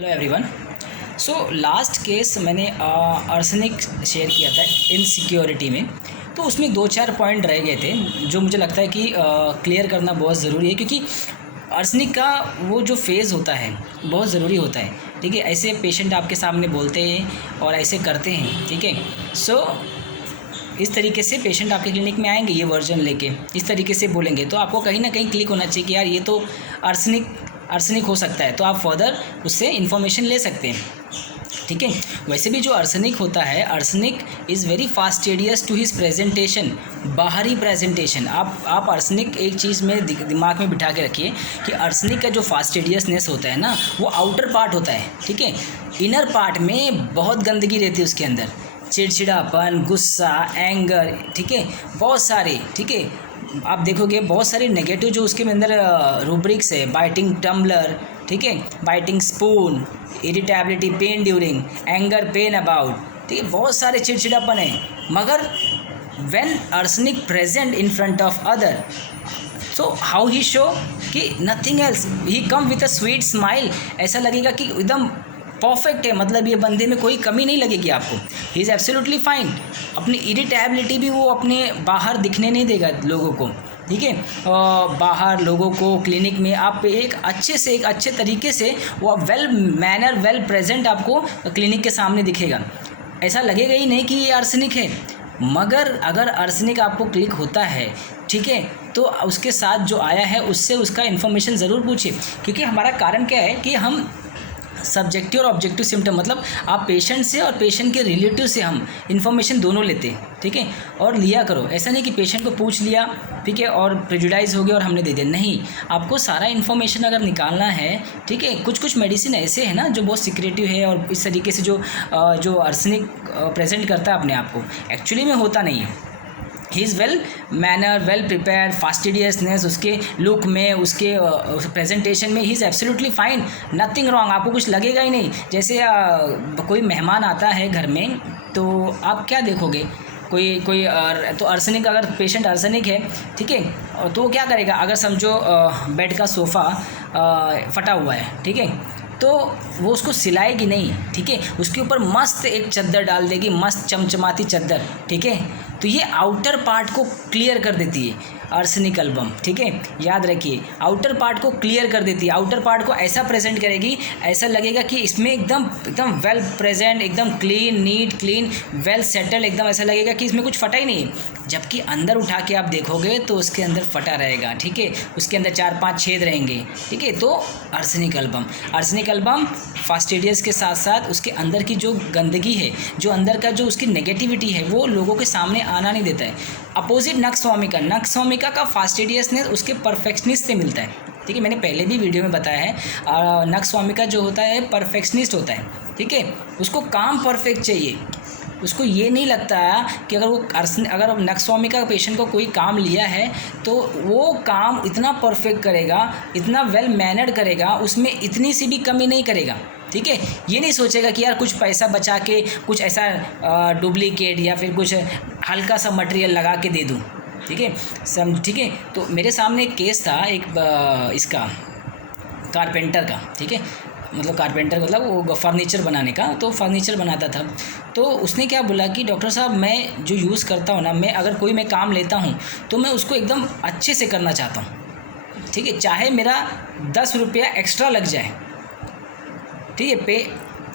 Hello everyone. So last case मैंने arsenic share किया था इनसिक्योरिटी में। तो उसमें दो चार पॉइंट रह गए थे जो मुझे लगता है कि क्लियर करना बहुत ज़रूरी है, क्योंकि आर्सेनिक का वो जो फेज़ होता है बहुत ज़रूरी होता है। ठीक है, ऐसे पेशेंट आपके सामने बोलते हैं और ऐसे करते हैं। ठीक है, सो इस तरीके से पेशेंट आपके क्लिनिक में आएंगे, ये वर्जन लेके इस तरीके से बोलेंगे, तो आपको कहीं ना कहीं क्लिक होना चाहिए कि यार ये तो आर्सेनिक हो सकता है, तो आप फर्दर उससे इन्फॉर्मेशन ले सकते हैं। ठीक है, वैसे भी जो आर्सेनिक होता है, arsenic is very fastidious to his presentation, बाहरी प्रेजेंटेशन। आप आर्सेनिक एक चीज़ में दिमाग में बिठा के रखिए कि आर्सेनिक का जो फास्टिडियसनेस होता है ना, वो आउटर पार्ट होता है। ठीक है, इनर पार्ट में बहुत गंदगी रहती है उसके अंदर, चिड़चिड़ापन, गुस्सा, एंगर। ठीक है, बहुत सारे, ठीक है, आप देखोगे बहुत सारे नेगेटिव जो उसके अंदर रूब्रिक्स है। बाइटिंग टम्बलर, ठीक है, biting spoon, irritability, pain during, anger, pain about, ठीक है, बहुत सारे चिड़चिड़ापन है। मगर when arsenic present in front of other, so how he show कि nothing else, he come with a sweet smile. ऐसा लगेगा कि एकदम परफेक्ट है, मतलब ये बंदे में कोई कमी नहीं लगेगी आपको। ही इज़ एब्सोल्युटली फाइन। अपनी इरिटेबिलिटी भी वो अपने बाहर दिखने नहीं देगा लोगों को। ठीक है, बाहर लोगों को क्लिनिक में आप एक अच्छे तरीके से वो वेल मैनर, वेल प्रेजेंट आपको क्लिनिक के सामने दिखेगा। ऐसा लगेगा ही नहीं कि ये आर्सेनिक है। मगर अगर आर्सेनिक आपको क्लिक होता है, ठीक है, तो उसके साथ जो आया है उससे उसका इन्फॉर्मेशन ज़रूर पूछिए। क्योंकि हमारा कारण क्या है कि हम सब्जेक्टिव और ऑब्जेक्टिव सिम्टम, मतलब आप पेशेंट से और पेशेंट के रिलेटिव से हम इन्फॉर्मेशन दोनों लेते हैं। ठीक है, और लिया करो। ऐसा नहीं कि पेशेंट को पूछ लिया, ठीक है, और प्रेजुडाइज हो गया और हमने दे दिया। नहीं, आपको सारा इन्फॉर्मेशन अगर निकालना है, ठीक है, कुछ मेडिसिन ऐसे है ना जो बहुत सिक्रेटिव है और इस तरीके से जो आर्सेनिक प्रेजेंट करता है अपने आप को, एक्चुअली में होता नहीं है। He is well manner, well prepared, fastidiousness उसके लुक में, उसके प्रेजेंटेशन में, he is absolutely fine, nothing wrong. आपको कुछ लगेगा ही नहीं। जैसे कोई मेहमान आता है घर में, तो आप क्या देखोगे, कोई तो आर्सेनिक, अगर पेशेंट आर्सेनिक है, ठीक है, तो वो क्या करेगा, अगर समझो बेड का सोफ़ा फटा हुआ है, ठीक है, तो वो उसको सिलाएगी नहीं। ठीक है, उसके ऊपर मस्त एक चद्दर डाल देगी, मस्त चमचमाती चद्दर। ठीक है, तो ये आउटर पार्ट को क्लियर कर देती है आर्सेनिक एल्बम। ठीक है, याद रखिए, आउटर पार्ट को क्लियर कर देती है। आउटर पार्ट को ऐसा प्रेजेंट करेगी, ऐसा लगेगा कि इसमें एकदम वेल प्रेजेंट, एकदम clean, neat, clean, well settle, एकदम ऐसा लगेगा कि इसमें कुछ फटा ही नहीं है। जबकि अंदर उठा के आप देखोगे तो उसके अंदर फटा रहेगा। ठीक है, उसके अंदर 4-5 छेद रहेंगे। ठीक है, तो आर्सेनिक एल्बम फास्टिडियस के साथ साथ उसके अंदर की जो गंदगी है, जो अंदर का जो उसकी नेगेटिविटी है, वो लोगों के सामने आना नहीं देता है। अपोजिट नक्स वोमिका का फास्टिडियसनेस उसके परफेक्शनिस्ट से मिलता है। ठीक है, मैंने पहले भी वीडियो में बताया है, नक्स वोमिका जो होता है परफेक्शनिस्ट होता है। ठीक है, उसको काम परफेक्ट चाहिए। उसको ये नहीं लगता कि अगर नक्स वोमिका पेशेंट को कोई काम लिया है तो वो काम इतना परफेक्ट करेगा, इतना वेल मैनर्ड करेगा, उसमें इतनी सी भी कमी नहीं करेगा। ठीक है, ये नहीं सोचेगा कि यार कुछ पैसा बचा के कुछ ऐसा डुप्लीकेट या फिर कुछ हल्का सा मटेरियल लगा के दे दूँ। ठीक है, ठीक है, तो मेरे सामने एक केस था, एक इसका कारपेंटर का। ठीक है, मतलब कारपेंटर मतलब वो फर्नीचर बनाने का, तो फर्नीचर बनाता था। तो उसने क्या बोला कि डॉक्टर साहब, मैं जो यूज़ करता हूँ ना, अगर मैं काम लेता हूँ तो मैं उसको एकदम अच्छे से करना चाहता हूँ। ठीक है, चाहे मेरा 10 रुपया एक्स्ट्रा लग जाए, ठीक है,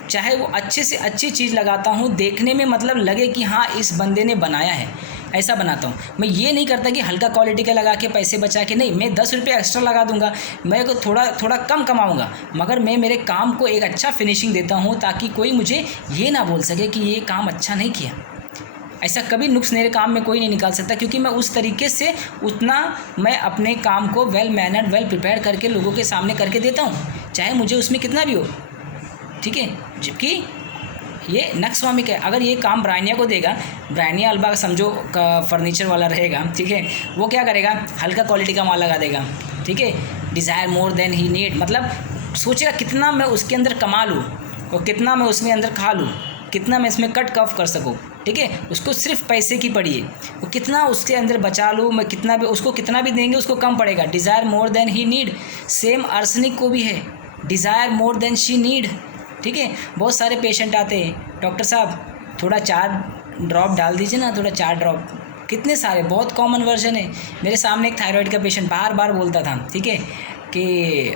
चाहे वो अच्छे से अच्छी चीज़ लगाता हूँ, देखने में मतलब लगे कि हाँ इस बंदे ने बनाया है, ऐसा बनाता हूँ। मैं ये नहीं करता कि हल्का क्वालिटी का लगा के पैसे बचा के, नहीं, मैं 10 रुपये एक्स्ट्रा लगा दूंगा, मैं को थोड़ा कम कमाऊंगा, मगर मैं मेरे काम को एक अच्छा फिनिशिंग देता हूँ ताकि कोई मुझे ये ना बोल सके कि ये काम अच्छा नहीं किया। ऐसा कभी नुक्स मेरे काम में कोई नहीं निकाल सकता, क्योंकि मैं उस तरीके से मैं अपने काम को वेल मैनर्ड, वेल प्रिपेयर करके लोगों के सामने करके देता हूँ, चाहे मुझे उसमें कितना भी हो। ठीक है, जबकि ये नक्स वोमिका है। अगर ये काम ब्रायनिया को देगा, ब्रायनिया अल्बा समझो का फर्नीचर वाला रहेगा, ठीक है, वो क्या करेगा, हल्का क्वालिटी का माल लगा देगा। ठीक है, desire more than he need, मतलब सोचेगा कितना मैं उसके अंदर कमा लूँ और कितना मैं उसमें अंदर खा लूँ, कितना मैं इसमें कट कफ कर सकूँ। ठीक है, उसको सिर्फ पैसे की पड़ी है, वो कितना उसके अंदर बचा लूँ मैं, उसको कितना भी देंगे उसको कम पड़ेगा। Desire more than he need, same arsenic को भी है, desire more than she need. ठीक है। बहुत सारे पेशेंट आते हैं, डॉक्टर साहब थोड़ा 4 ड्रॉप डाल दीजिए ना, थोड़ा 4 ड्रॉप। कितने सारे, बहुत कॉमन वर्जन है। मेरे सामने एक थायराइड का पेशेंट बार बार बोलता था, ठीक है, कि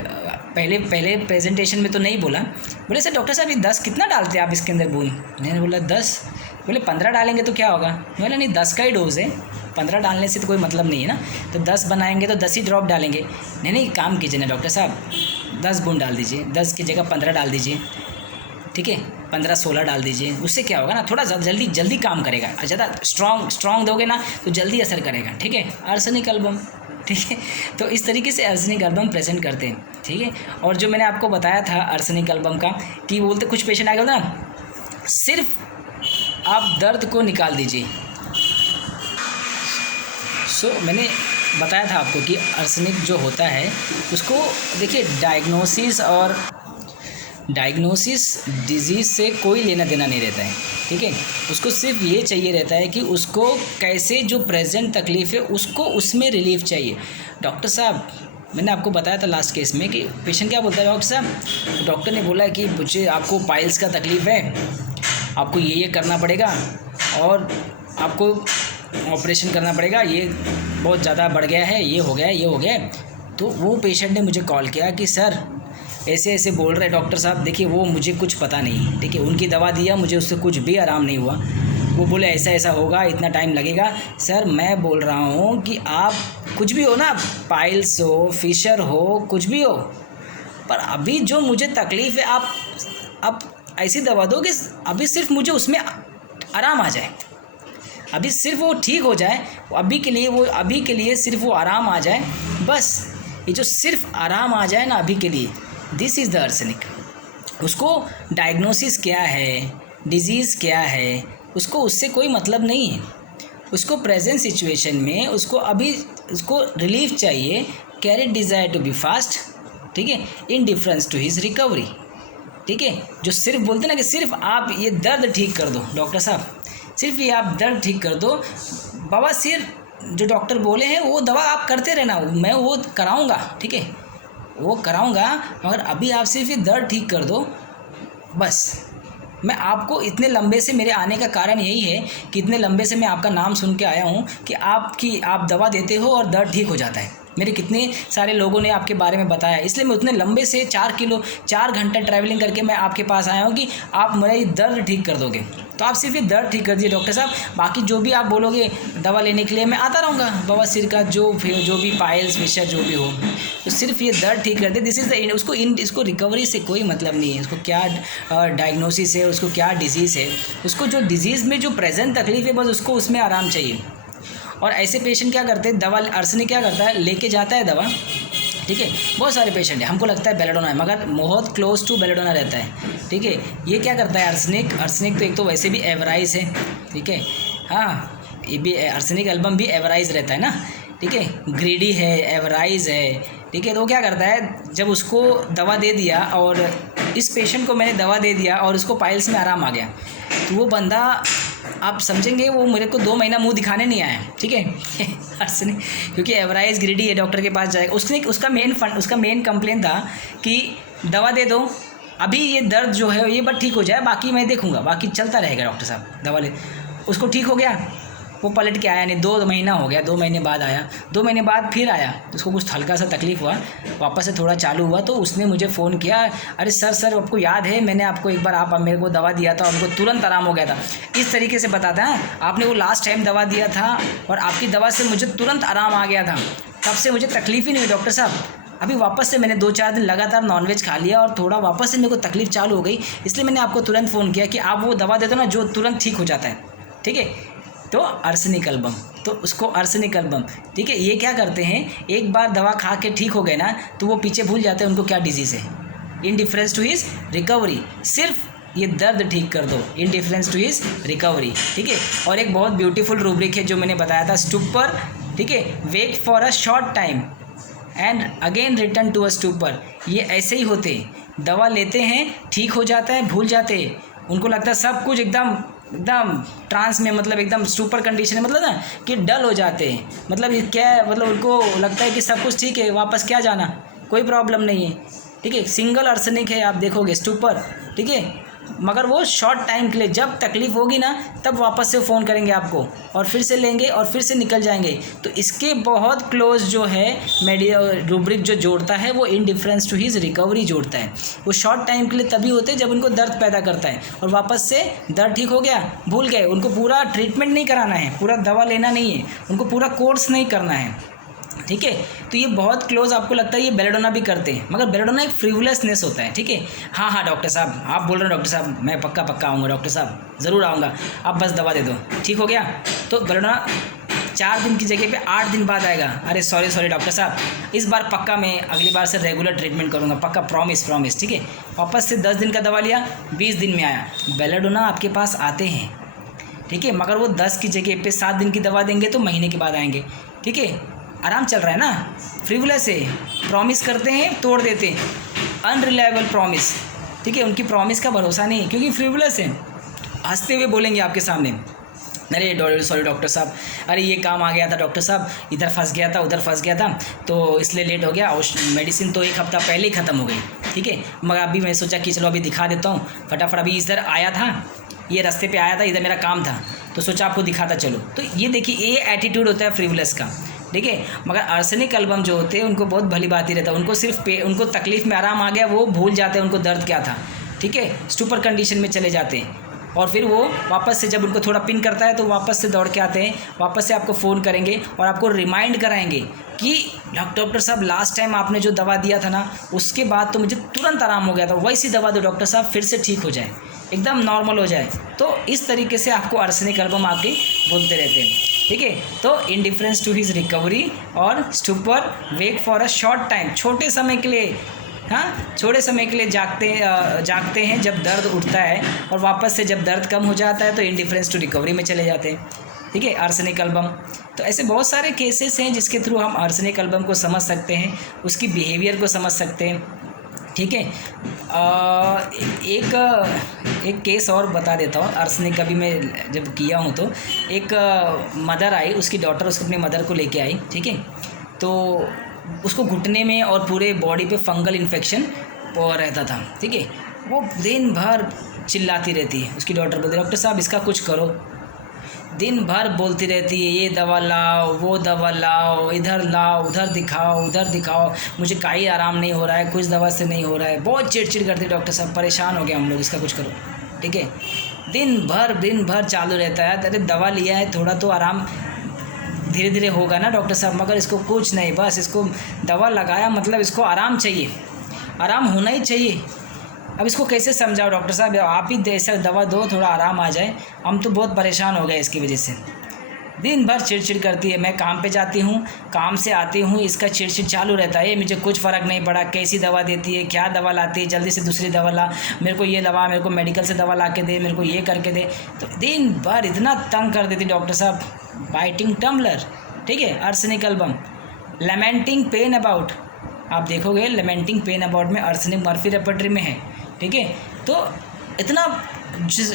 पहले प्रेजेंटेशन में तो नहीं बोला, बोले सर डॉक्टर साहब ये 10 कितना डालते हैं आप इसके अंदर बूंद? मैंने बोला 10। बोले 15 डालेंगे तो क्या होगा? बोला नहीं 10 का ही डोज है, 15 डालने से तो कोई मतलब नहीं है ना, तो 10 बनाएंगे तो 10 ही ड्रॉप डालेंगे। नहीं काम कीजिए ना डॉक्टर साहब, 10 बूंद डाल दीजिए, 10 की जगह 15 डाल दीजिए, ठीक है, 15-16 डाल दीजिए। उससे क्या होगा ना, थोड़ा जल्दी काम करेगा। ज़्यादा स्ट्रॉन्ग दोगे ना तो जल्दी असर करेगा, ठीक है। आर्सेनिक एल्बम, ठीक है। तो इस तरीके से आर्सेनिक एल्बम प्रेजेंट करते हैं, ठीक है। और जो मैंने आपको बताया था आर्सेनिक एल्बम का, कि बोलते कुछ पेशेंट आ गए ना, सिर्फ आप दर्द को निकाल दीजिए। मैंने बताया था आपको कि आर्सेनिक जो होता है उसको देखिए, डायग्नोसिस डिजीज़ से कोई लेना देना नहीं रहता है, ठीक है। उसको सिर्फ ये चाहिए रहता है कि उसको कैसे जो प्रेजेंट तकलीफ़ है उसको उसमें रिलीफ चाहिए। डॉक्टर साहब मैंने आपको बताया था लास्ट केस में कि पेशेंट क्या बोलता है, डॉक्टर साहब डॉक्टर ने बोला कि मुझे आपको पाइल्स का तकलीफ़ है, आपको ये करना पड़ेगा और आपको ऑपरेशन करना पड़ेगा, ये बहुत ज़्यादा बढ़ गया है, ये हो गया। तो वो पेशेंट ने मुझे कॉल किया कि सर ऐसे ऐसे बोल रहे डॉक्टर साहब, देखिए वो मुझे कुछ पता नहीं, ठीक है, उनकी दवा दिया, मुझे उससे कुछ भी आराम नहीं हुआ। वो बोले ऐसा होगा, इतना टाइम लगेगा। सर मैं बोल रहा हूँ कि आप कुछ भी हो ना, पाइल्स हो, फिशर हो, कुछ भी हो, पर अभी जो मुझे तकलीफ़ है आप ऐसी दवा दो कि अभी सिर्फ मुझे उसमें आराम आ जाए, अभी सिर्फ वो ठीक हो जाए, अभी के लिए सिर्फ वो आराम आ जाए, बस। ये जो सिर्फ आराम आ जाए ना अभी के लिए, दिस इज़ द आर्सेनिक। उसको डायग्नोसिस क्या है, डिजीज़ क्या है, उसको उससे कोई मतलब नहीं है। उसको प्रेजेंट सिचुएशन में उसको रिलीफ चाहिए, कैरेट डिज़ायर टू बी फास्ट, ठीक है, indifference to his recovery, ठीक है। जो सिर्फ बोलते ना कि सिर्फ आप ये दर्द ठीक कर दो, डॉक्टर साहब सिर्फ ये आप दर्द ठीक कर दो, बाबा सिर्फ जो डॉक्टर बोले हैं वो दवा आप करते रहना, मैं वो कराऊंगा, ठीक है, वो कराऊंगा, मगर अभी आप सिर्फ ये दर्द ठीक कर दो बस। मैं आपको इतने लंबे से, मेरे आने का कारण यही है कि इतने लंबे से मैं आपका नाम सुन के आया हूँ कि आप दवा देते हो और दर्द ठीक हो जाता है। मेरे कितने सारे लोगों ने आपके बारे में बताया, इसलिए मैं उतने लंबे से 4 घंटा ट्रैवलिंग करके मैं आपके पास आया हूँ कि आप मेरा ये दर्द ठीक कर दोगे। तो आप सिर्फ ये दर्द ठीक कर दीजिए डॉक्टर साहब, बाकी जो भी आप बोलोगे दवा लेने के लिए मैं आता रहूँगा, बवासीर का जो भी पाइल्स फिशर जो भी हो, तो सिर्फ ये दर्द ठीक कर दे। दिस इज़ द इसको रिकवरी से कोई मतलब नहीं है, उसको क्या डायग्नोसिस है, उसको क्या डिजीज़ है, उसको जो डिजीज़ में जो प्रेजेंट तकलीफ है बस उसको उसमें आराम चाहिए। और ऐसे पेशेंट क्या करते हैं, दवा आर्सेनिक क्या करता है, लेके जाता है दवा, ठीक है। बहुत सारे पेशेंट हैं, हमको लगता है बेलाडोना है, मगर बहुत क्लोज टू बेलाडोना रहता है, ठीक है। ये क्या करता है आर्सेनिक तो एक तो वैसे भी एवराइज है, ठीक है, हाँ, ये भी आर्सेनिक एल्बम भी एवराइज रहता है ना, ठीक है, ग्रीडी है, एवराइज है, ठीक है। तो वो क्या करता है, जब उसको दवा दे दिया और इस पेशेंट को मैंने दवा दे दिया और उसको पाइल्स में आराम आ गया, तो वो बंदा आप समझेंगे वो मेरे को 2 महीना मुंह दिखाने नहीं आया, ठीक है आर्सेनिक, क्योंकि एवराइज ग्रीडी है, डॉक्टर के पास जाएगा, उसका मेन कंप्लेन था कि दवा दे दो, अभी ये दर्द जो है ये बस ठीक हो जाए, बाकी मैं देखूंगा, बाकी चलता रहेगा डॉक्टर साहब, दवा ले। उसको ठीक हो गया, वो पलट के आया नहीं, 2 महीना हो गया, 2 महीने बाद आया, 2 महीने बाद फिर आया, उसको कुछ हल्का सा तकलीफ़ हुआ, वापस से थोड़ा चालू हुआ, तो उसने मुझे फ़ोन किया, अरे सर आपको याद है मैंने आपको एक बार आप मेरे को दवा दिया था, आपको तुरंत आराम हो गया था। इस तरीके से बताता है, आपने वो लास्ट टाइम दवा दिया था और आपकी दवा से मुझे तुरंत आराम आ गया था, तब से मुझे तकलीफ़ ही नहीं हुई डॉक्टर साहब। अभी वापस से मैंने 2-4 दिन लगातार नॉनवेज खा लिया और थोड़ा वापस से मेरे को तकलीफ़ चालू हो गई, इसलिए मैंने आपको तुरंत फ़ोन किया कि आप वो दवा दे दो ना जो तुरंत ठीक हो जाता है, ठीक है। तो आर्सेनिक एल्बम, तो उसको आर्सेनिक एल्बम, ठीक है। ये क्या करते हैं, एक बार दवा खा के ठीक हो गए ना तो वो पीछे भूल जाते हैं उनको क्या डिजीज़ है, indifference to his recovery, सिर्फ ये दर्द ठीक कर दो, indifference to his recovery, ठीक है। और एक बहुत ब्यूटीफुल रूब्रिक है जो मैंने बताया था, स्टूपर, ठीक है, wait for a short time and again return to a stupor. ये ऐसे ही होते, दवा लेते हैं, ठीक हो जाता है, भूल जाते हैं, उनको लगता है सब कुछ एकदम ट्रांस में, मतलब एकदम सुपर कंडीशन है, मतलब ना कि डल हो जाते हैं, मतलब ये क्या है, मतलब उनको लगता है कि सब कुछ ठीक है, वापस क्या जाना, कोई प्रॉब्लम नहीं है, ठीक है, सिंगल आर्सेनिक है, आप देखोगे स्टूपर, ठीक है, मगर वो शॉर्ट टाइम के लिए, जब तकलीफ़ होगी ना तब वापस से फ़ोन करेंगे आपको और फिर से लेंगे और फिर से निकल जाएंगे। तो इसके बहुत क्लोज जो है रूब्रिक जो जोड़ता है वो इंडिफरेंस टू हिज रिकवरी जोड़ता है। वो शॉर्ट टाइम के लिए तभी होते हैं जब उनको दर्द पैदा करता है और वापस से दर्द ठीक हो गया, भूल गए, उनको पूरा ट्रीटमेंट नहीं कराना है, पूरा दवा लेना नहीं है, उनको पूरा कोर्स नहीं करना है, ठीक है। तो ये बहुत क्लोज आपको लगता है ये बेलेडोना भी करते हैं, मगर बेलेडोना एक फ्रिवलेसनेस होता है, ठीक है। हाँ हाँ डॉक्टर साहब, आप बोल रहे हो डॉक्टर साहब, मैं पक्का आऊँगा डॉक्टर साहब, ज़रूर आऊँगा, आप बस दवा दे दो, ठीक हो गया। तो बेलेडोना 4 दिन की जगह पे 8 दिन बाद आएगा, अरे सॉरी डॉक्टर साहब, इस बार पक्का मैं अगली बार से रेगुलर ट्रीटमेंट करूँगा, पक्का, प्रॉमिस, ठीक है। वापस से 10 दिन का दवा लिया, 20 दिन में आया। बेलेडोना आपके पास आते हैं, ठीक है, मगर वो 10 की जगह पे 7 दिन की दवा देंगे तो महीने के बाद आएंगे, ठीक है। आराम चल रहा है ना, फ्रिवलेस है, प्रॉमिस करते हैं तोड़ देते हैं, अनरिलायबल प्रॉमिस, ठीक है, उनकी प्रॉमिस का भरोसा नहीं क्योंकि फ्रिवलेस है। हंसते हुए बोलेंगे आपके सामने, अरे सॉरी डॉक्टर साहब, अरे ये काम आ गया था डॉक्टर साहब, इधर फंस गया था, उधर फंस गया था, तो इसलिए लेट हो गया, और मेडिसिन तो 1 हफ्ता पहले ही ख़त्म हो गई, ठीक है। मगर अभी मैं सोचा कि चलो अभी दिखा देता हूँ फटाफट, अभी इधर आया था, ये रास्ते पे आया था, इधर मेरा काम था, तो सोचा आपको दिखाता चलो। तो ये देखिए, ये एटीट्यूड होता है फ्रिवलेस का, ठीक है। मगर आर्सेनिक एल्बम जो होते हैं उनको बहुत भली बात ही रहता है, उनको सिर्फ उनको तकलीफ़ में आराम आ गया, वो भूल जाते हैं उनको दर्द क्या था, ठीक है, स्टूपर कंडीशन में चले जाते हैं और फिर वो वापस से जब उनको थोड़ा पिन करता है तो वापस से दौड़ के आते हैं, वापस से आपको फ़ोन करेंगे और आपको रिमाइंड कराएंगे कि डॉक्टर साहब लास्ट टाइम आपने जो दवा दिया था ना उसके बाद तो मुझे तुरंत आराम हो गया था, वैसी दवा दो डॉक्टर साहब, फिर से ठीक हो जाए, एकदम नॉर्मल हो जाए। तो इस तरीके से आपको आर्सेनिक एल्बम आपके बोलते रहते हैं, ठीक है। तो इंडिफरेंस टू हिज रिकवरी और stupor, wait for a short time, छोटे समय के लिए, हाँ, छोटे समय के लिए जागते हैं जब दर्द उठता है और वापस से जब दर्द कम हो जाता है तो इंडिफरेंस टू रिकवरी में चले जाते हैं, ठीक है, आर्सेनिक एल्बम। तो ऐसे बहुत सारे केसेस हैं जिसके थ्रू हम आर्सेनिक एल्बम को समझ सकते हैं, उसकी बिहेवियर को समझ सकते हैं, ठीक है। एक केस और बता देता हूँ आर्सेनिक का भी, मैं जब किया हूँ तो एक मदर आई, उसकी डॉटर उसको अपनी मदर को लेके आई, ठीक है। तो उसको घुटने में और पूरे बॉडी पे फंगल इन्फेक्शन रहता था, ठीक है। वो दिन भर चिल्लाती रहती है, उसकी डॉटर बोलती, डॉक्टर साहब इसका कुछ करो, दिन भर बोलती रहती है, ये दवा लाओ, वो दवा लाओ, इधर लाओ, उधर दिखाओ, मुझे कहीं आराम नहीं हो रहा है, कुछ दवा से नहीं हो रहा है, बहुत चिड़चिड़ करती है, डॉक्टर साहब परेशान हो गए हम लोग, इसका कुछ करो, ठीक है। दिन भर चालू रहता है, अरे दवा लिया है, थोड़ा तो आराम धीरे धीरे होगा ना डॉक्टर साहब, मगर इसको कुछ नहीं, बस इसको दवा लगाया मतलब इसको आराम चाहिए, आराम होना ही चाहिए। अब इसको कैसे समझाओ डॉक्टर साहब, आप ही ऐसा दवा दो थोड़ा आराम आ जाए, हम तो बहुत परेशान हो गए इसकी वजह से। दिन भर चिड़चिड़ करती है, मैं काम पे जाती हूँ, काम से आती हूँ, इसका चिड़चिड़ चालू रहता है, मुझे कुछ फ़र्क नहीं पड़ा, कैसी दवा देती है, क्या दवा लाती है, जल्दी से दूसरी दवा ला, मेरे को ये दवा, मेरे को मेडिकल से दवा ला के दे, मेरे को ये करके दे। तो दिन भर इतना तंग कर देती डॉक्टर साहब, बाइटिंग टम्बलर, ठीक है, arsenic album, lamenting pain about, आप देखोगे लेमेंटिंग पेन अबाउट में आर्सेनिक मर्फी रेपर्टरी में है, ठीक है। तो इतना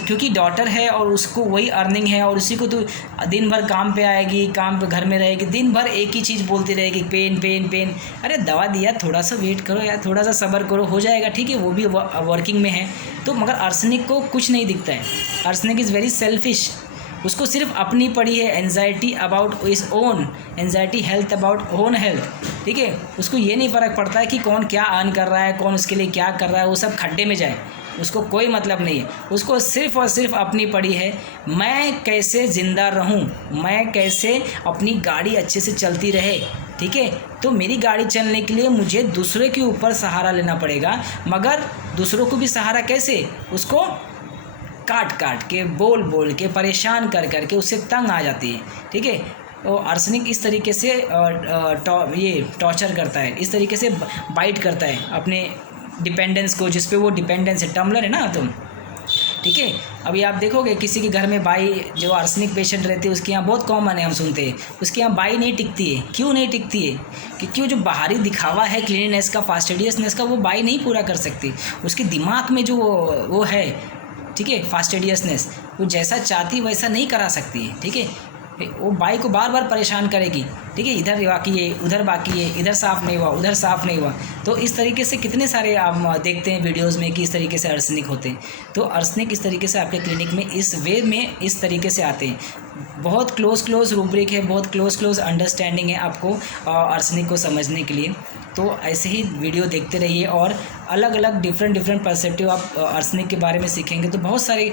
क्योंकि डॉटर है और उसको वही अर्निंग है और उसी को तो दिन भर काम पे आएगी, काम पे घर में रहेगी, दिन भर एक ही चीज़ बोलती रहेगी, पेन पेन पेन। अरे दवा दिया, थोड़ा सा वेट करो यार, थोड़ा सा सब्र करो, हो जाएगा, ठीक है। वो भी वर्किंग में है। तो मगर आर्सेनिक को कुछ नहीं दिखता है, आर्सेनिक इज़ वेरी सेल्फिश, उसको सिर्फ अपनी पड़ी है, anxiety about is own, anxiety health about own health, ठीक है। उसको ये नहीं फ़र्क पड़ता है कि कौन क्या अर्न कर रहा है, कौन उसके लिए क्या कर रहा है, वो सब खड्डे में जाए, उसको कोई मतलब नहीं है। उसको सिर्फ़ और सिर्फ अपनी पड़ी है, मैं कैसे ज़िंदा रहूं, मैं कैसे अपनी गाड़ी अच्छे से चलती रहे, ठीक है। तो मेरी गाड़ी चलने के लिए मुझे दूसरे के ऊपर सहारा लेना पड़ेगा, मगर दूसरों को भी सहारा कैसे, उसको काट काट के, बोल बोल के, परेशान कर कर के उससे तंग आ जाती है, ठीक है। तो आर्सेनिक इस तरीके से ये टॉर्चर करता है, इस तरीके से बाइट करता है अपने डिपेंडेंस को, जिस पे वो डिपेंडेंस है, टम्बलर है ना तुम, ठीक है। अभी आप देखोगे किसी के घर में बाई जो आर्सेनिक पेशेंट रहती है, उसके यहाँ बहुत कॉमन है, हम सुनते हैं, उसके यहाँ बाई नहीं टिकती है। क्यों नहीं टिकती है? क्योंकि वो जो बाहरी दिखावा है क्लीनिनेस का, फास्टिडियसनेस का, वो बाई नहीं पूरा कर सकती। उसके दिमाग में जो वो है, ठीक है, फास्टिडियसनेस, वो जैसा चाहती वैसा नहीं करा सकती है, ठीक है। वो बाई को बार बार परेशान करेगी, ठीक है, इधर बाकी है, उधर बाकी है, इधर साफ़ नहीं हुआ, उधर साफ़ नहीं हुआ। तो इस तरीके से कितने सारे आप देखते हैं वीडियोज़ में कि इस तरीके से अर्सेनिक होते हैं। तो अर्सेनिक इस तरीके से आपके क्लिनिक में इस वे में इस तरीके से आते हैं। बहुत क्लोज रूब्रिक है, बहुत क्लोज अंडरस्टैंडिंग है आपको अर्सेनिक को समझने के लिए। तो ऐसे ही वीडियो देखते रहिए और अलग अलग डिफरेंट पर्सपेक्टिव आप अर्सेनिक के बारे में सीखेंगे तो बहुत सारी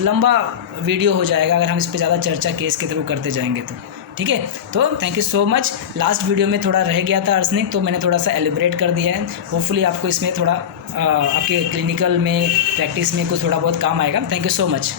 लंबा वीडियो हो जाएगा अगर हम इस पर ज़्यादा चर्चा केस के थ्रू करते जाएंगे तो। ठीक है, तो thank you so much. Last video में थोड़ा रह गया था अर्सेनिक, तो मैंने थोड़ा सा एलिब्रेट कर दिया है। होपफुली आपको इसमें थोड़ा आपके क्लिनिकल में प्रैक्टिस में कुछ थोड़ा बहुत काम आएगा। Thank you so much.